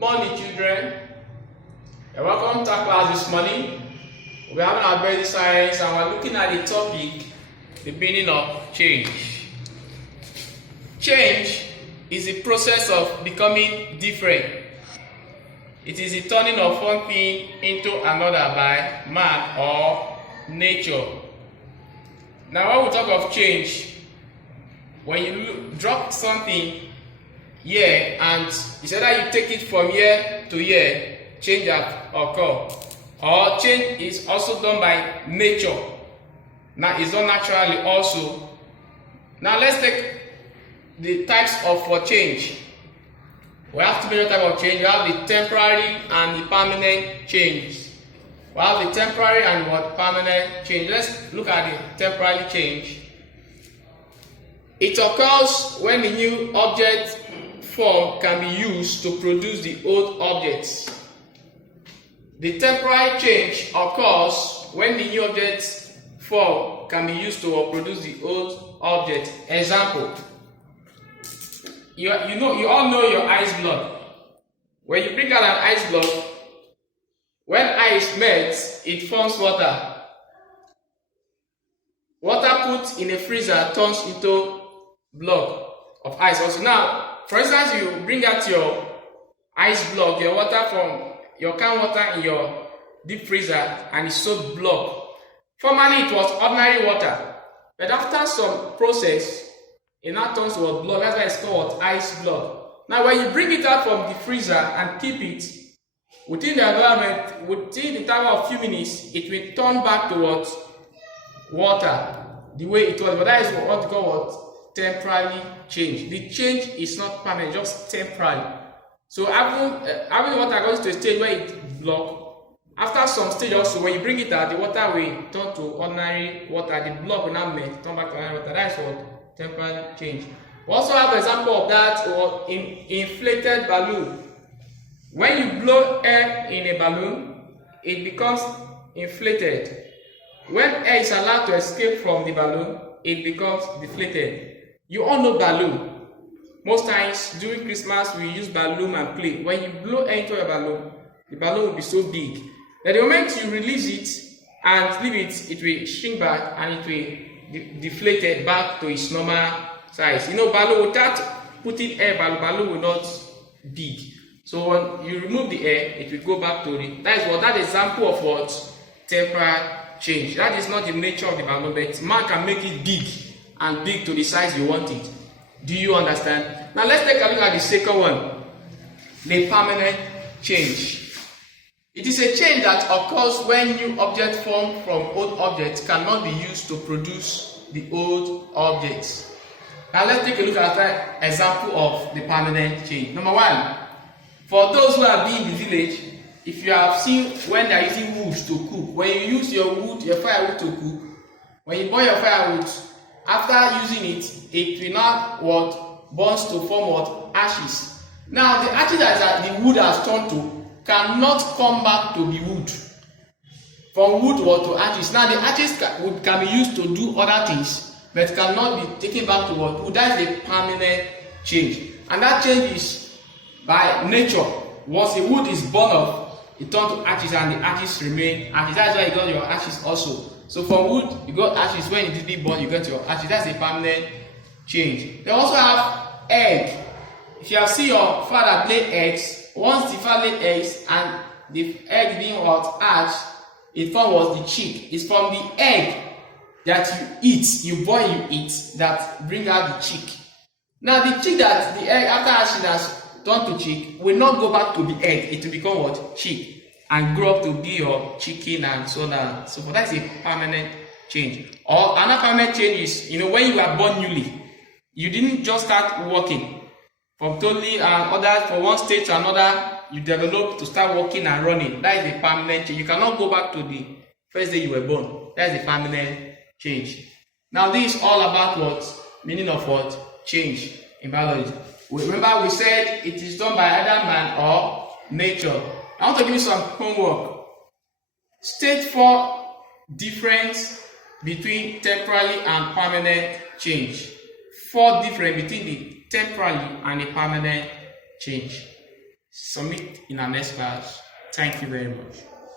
morning, children. You're welcome to our class this morning. We're having our basic science and we're looking at the topic, the meaning of change. Change is the process of becoming different. It is the turning of one thing into another by man or nature. Now, when we talk of change, when you drop something here and it's either you take it from here to here, change that occur, or change is also done by nature. Now, it's done naturally also. Now, let's take the types of change. We have two major types of change. We have the temporary and the permanent change. We have the temporary and permanent change. Let's look at the temporary change. It occurs when the new object form can be used to produce the old objects. The temporary change occurs when the new object form can be used to produce the old object. Example. You all know your ice block. When you bring out an ice block, when ice melts, it forms water. Water put in a freezer turns into block of ice also. Now, for instance, you bring out your ice block, your water from your can water in your deep freezer, and it's so block. Formerly, it was ordinary water, but after some process, it now turns to a block. That's why it's called ice block. Now, when you bring it out from the freezer and keep it within the environment, within the time of few minutes, it will turn back to water, the way it was. But that is what we call temporary change. The change is not permanent, just temporary. So having water goes to a stage where it block. After some stage also, when you bring it out, the water will turn to ordinary water. The block will now melt, turn back to ordinary water. That is what temporary change. We also have an example of that in inflated balloon. When you blow air in a balloon, it becomes inflated. When air is allowed to escape from the balloon, it becomes deflated. You all know balloon. Most times during Christmas, we use balloon and play. When you blow air into a balloon, the balloon will be so big. At the moment you release it and leave it, it will shrink back and it will deflate it back to its normal size. Balloon, without putting air, balloon will not big. So when you remove the air, it will go back to that example of what temporary change. That is not the nature of the balloon, but man can make it big and big to the size you want it. Do you understand? Now let's take a look at the second one, the permanent change. It is a change that occurs when new object formed from old objects cannot be used to produce the old objects. Now let's take a look at an example of the permanent change. Number one, for those who have been in the village, if you have seen when they are using wood to cook, when you use your firewood to cook, when you burn your firewood, after using it, it will not burns to form ashes. Now the ashes that the wood has turned to cannot come back to the wood. From wood to ashes. Now the ashes can be used to do other things, but cannot be taken back to wood. That is a permanent change, and that change is by nature. Once the wood is burned off, it turns to ashes, and the ashes remain ashes. That's why you got your ashes also. So from wood, you got ashes. When it didn't burn, you get your ashes. That's a permanent change. They also have egg. If you have seen your father lay eggs, once the father laid eggs and the egg being hatched, it forms the chick. It's from the egg that you eat, you boil, you eat, that bring out the chick. Now the chick that the egg after hatching has turned to chick will not go back to the egg. It will become chick and grow up to be your chicken and so on and so forth. That's a permanent change. Or another permanent change is when you were born newly, you didn't just start walking. From totally from one stage to another, you develop to start walking and running. That is a permanent change. You cannot go back to the first day you were born. That is a permanent change. Now, this is all about meaning of change in biology. Remember, we said it is done by either man or nature. I want to give you some homework. State 4 difference between temporary and permanent change. 4 difference between the temporary and a permanent change. submit in our next class. Thank you very much.